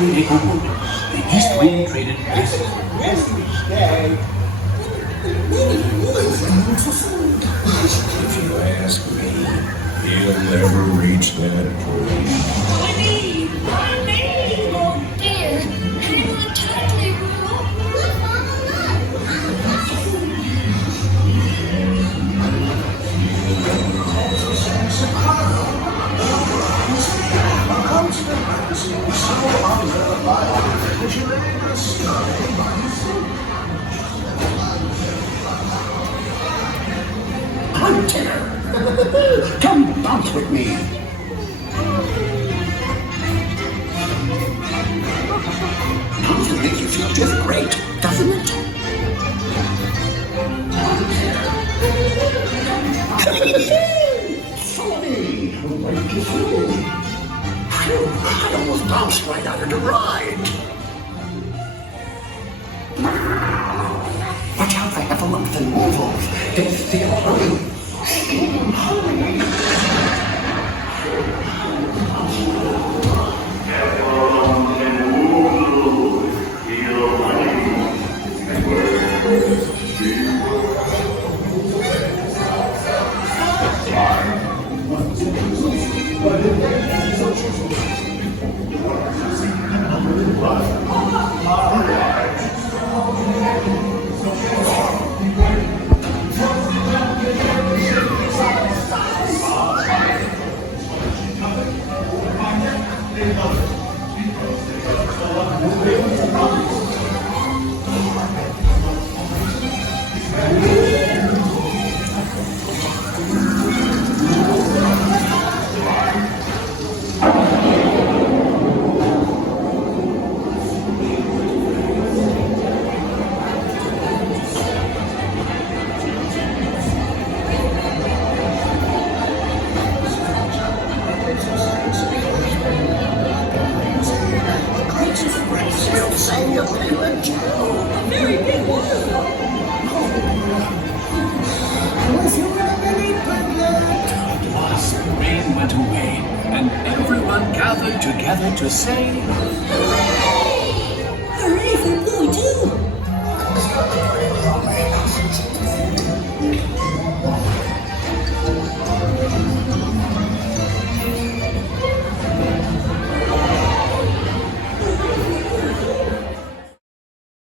every neighborhood, the east wind traded places. Where do we stay? If you ask me, he'll never reach that point. Oh dear, hang on tightly, I'm Tigger. Come bounce with me. Bouncing makes you feel just great, doesn't it? Follow me. Right this way. Phew, I almost bounced right out of the ride. Watch out for Heffalumps and Woozles. They steal honey. Steal honey. Heffalumps and Woozles steal honey. very big one. Was you ready, Piglet? At last the rain went away, and everyone gathered together to say, Hooray!